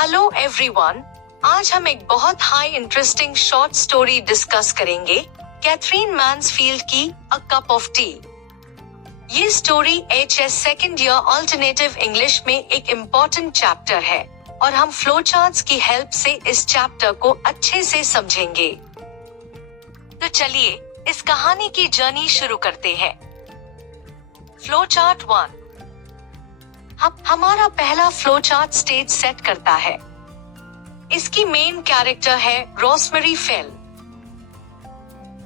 Hello everyone, आज हम एक बहुत high interesting short story discuss करेंगे, कैथरीन मैन्सफील्ड की अ कप ऑफ टी। ये story HS second year alternative English में एक इम्पोर्टेंट चैप्टर है और हम फ्लो चार्ट्स की हेल्प से इस चैप्टर को अच्छे से समझेंगे। तो चलिए इस कहानी की जर्नी शुरू करते हैं। Flow chart 1। हमारा पहला फ्लो चार्ट स्टेज सेट करता है। इसकी मेन कैरेक्टर है रोजमेरी फेल।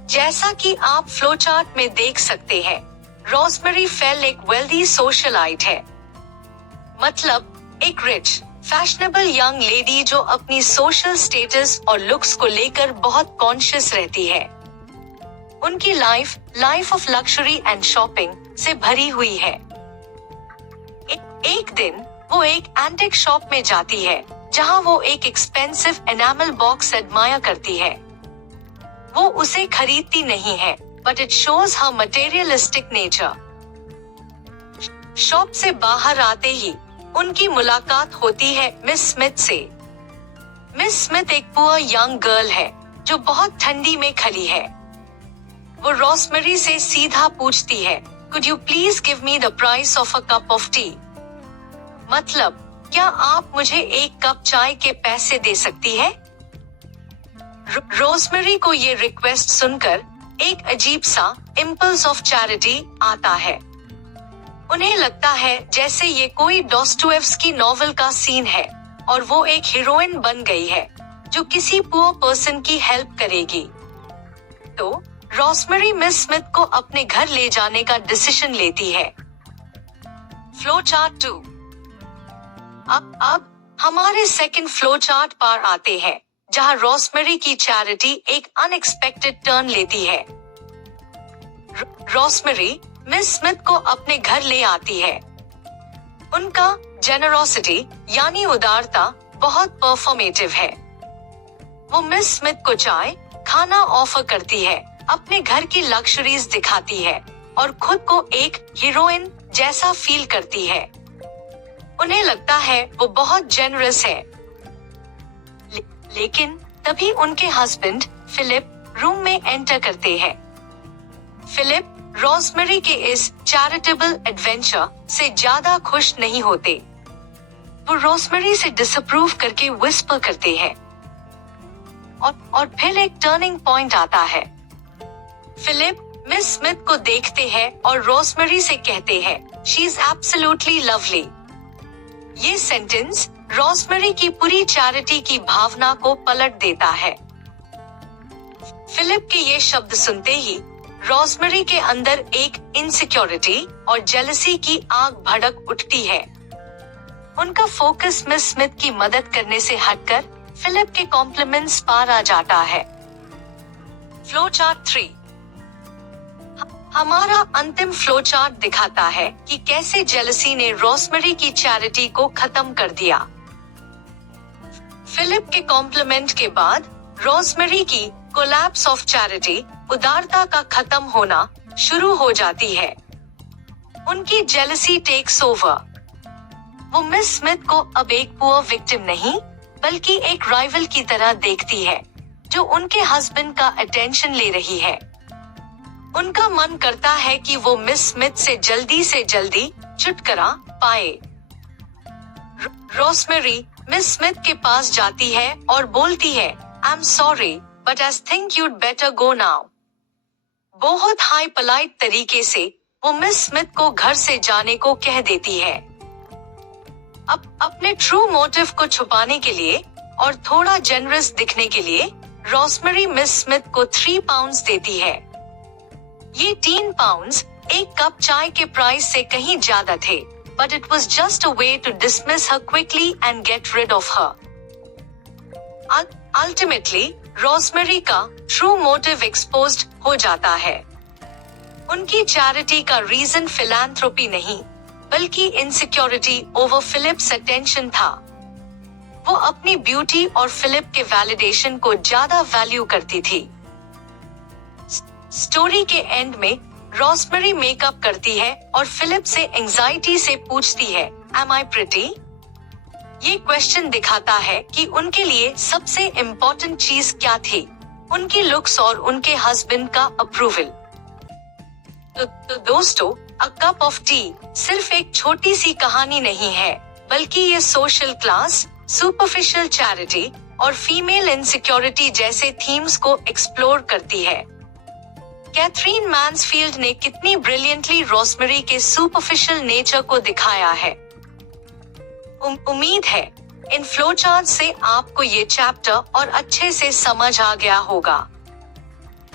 जैसा कि आप फ्लो चार्ट में देख सकते हैं, रोजमेरी फेल एक वेल्दी सोशलाइट है, मतलब एक रिच फैशनेबल यंग लेडी जो अपनी सोशल स्टेटस और लुक्स को लेकर बहुत कॉन्शियस रहती है। उनकी life of luxury and shopping से भरी हुई है। एक दिन वो एक एंटिक शॉप में जाती है जहां वो एक एक्सपेंसिव एनामल बॉक्स एडमायर करती है। वो उसे खरीदती नहीं है, but it shows her materialistic nature. Shop से बाहर आते ही उनकी मुलाकात होती है मिस स्मिथ से। मिस स्मिथ एक पुअर यंग गर्ल है जो बहुत ठंडी में खली है। वो रोजमेरी से सीधा पूछती है, could you please give me the price of a cup of T? मतलब, क्या आप मुझे एक कप चाय के पैसे दे सकती है? रोजमेरी को ये रिक्वेस्ट सुनकर एक अजीब सा इम्पल्स ऑफ चैरिटी आता है। उन्हें लगता है जैसे ये कोई डॉस्टोएव्स्की नॉवेल का सीन है और वो एक हीरोइन बन गई है जो किसी पुअर पर्सन की हेल्प करेगी। तो रोजमेरी मिस स्मिथ को अपने घर ले जाने का डिसीजन लेती है। Flow chart 2। अब हमारे सेकंड फ्लो चार्ट पर आते हैं, जहां रोजमेरी की चैरिटी एक अनएक्सपेक्टेड टर्न लेती है। रोजमेरी मिस स्मिथ को अपने घर ले आती है। उनका जेनरोसिटी यानी उदारता बहुत परफॉर्मेटिव है। वो मिस स्मिथ को चाय, खाना ऑफर करती है, अपने घर की लग्जरीज दिखाती है और खुद को एक हीरोइन जैसा फील करती है। उन्हें लगता है वो बहुत जेनरस है। लेकिन तभी उनके हस्बैंड फिलिप रूम में एंटर करते हैं। फिलिप रोजमेरी के इस चैरिटेबल एडवेंचर से ज्यादा खुश नहीं होते। वो रोजमेरी से डिसअप्रूव करके विस्पर करते हैं। और फिर एक टर्निंग पॉइंट आता है। फिलिप मिस स्मिथ को देखते हैं और रोजमेरी से कहते हैं, शी इज एब्सोल्युटली लवली। ये सेंटेंस रोजमेरी की पूरी चैरिटी की भावना को पलट देता है। फिलिप के ये शब्द सुनते ही रोजमेरी के अंदर एक इनसिक्योरिटी और जेलसी की आग भड़क उठती है। उनका फोकस मिस स्मिथ की मदद करने से हटकर फिलिप के कॉम्प्लीमेंट्स पर आ जाता है। Flow chart 3। हमारा अंतिम फ्लो चार्ट दिखाता है कि कैसे जेलसी ने रोजमेरी की चैरिटी को खत्म कर दिया। फिलिप के कॉम्प्लीमेंट के बाद रोजमेरी की कोलैप्स ऑफ चैरिटी, उदारता का खत्म होना शुरू हो जाती है। उनकी जेलसी टेक्स ओवर। वो मिस स्मिथ को अब एक पुअर विक्टिम नहीं, बल्कि एक राइवल की तरह देखती है जो उनके हस्बैंड का अटेंशन ले रही है। उनका मन करता है कि वो मिस स्मिथ से जल्दी छुटकारा पाए। रोजमेरी मिस स्मिथ के पास जाती है और बोलती है, I am sorry but I think you'd better go now. बहुत हाई पोलाइट तरीके से वो मिस स्मिथ को घर से जाने को कह देती है। अब अपने ट्रू मोटिव को छुपाने के लिए और थोड़ा जेनरस दिखने के लिए रोजमेरी मिस स्मिथ को 3 पाउंड्स देती है। ये 3 पाउंड्स एक कप चाय के प्राइस से कहीं ज्यादा थे, but it was just a way to dismiss her quickly and get rid of her. Ultimately, rosemary का true motive exposed हो जाता है। उनकी चैरिटी का रीजन फिलैंथ्रोपी नहीं, बल्कि इनसिक्योरिटी ओवर फिलिप्स अटेंशन था। वो अपनी ब्यूटी और फिलिप के वैलिडेशन को ज्यादा वैल्यू करती थी। स्टोरी के एंड में रोजमेरी मेकअप करती है और फिलिप से एंजाइटी से पूछती है, एम आई प्रिटी? ये क्वेश्चन दिखाता है कि उनके लिए सबसे इम्पोर्टेंट चीज क्या थी, उनकी लुक्स और उनके हस्बैंड का अप्रूवल। तो दोस्तों, अ कप ऑफ टी सिर्फ एक छोटी सी कहानी नहीं है, बल्कि ये सोशल क्लास, सुपरफिशियल चैरिटी और फीमेल इनसिक्योरिटी जैसे थीम्स को एक्सप्लोर करती है। कैथरीन मैन्सफील्ड ने कितनी ब्रिलियंटली रोज़मेरी के सुपरफिशियल नेचर को दिखाया है। उम्मीद है इन फ्लोचार्ट से आपको ये चैप्टर और अच्छे से समझ आ गया होगा।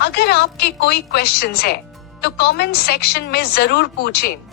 अगर आपके कोई क्वेश्चंस है तो कमेंट सेक्शन में जरूर पूछें।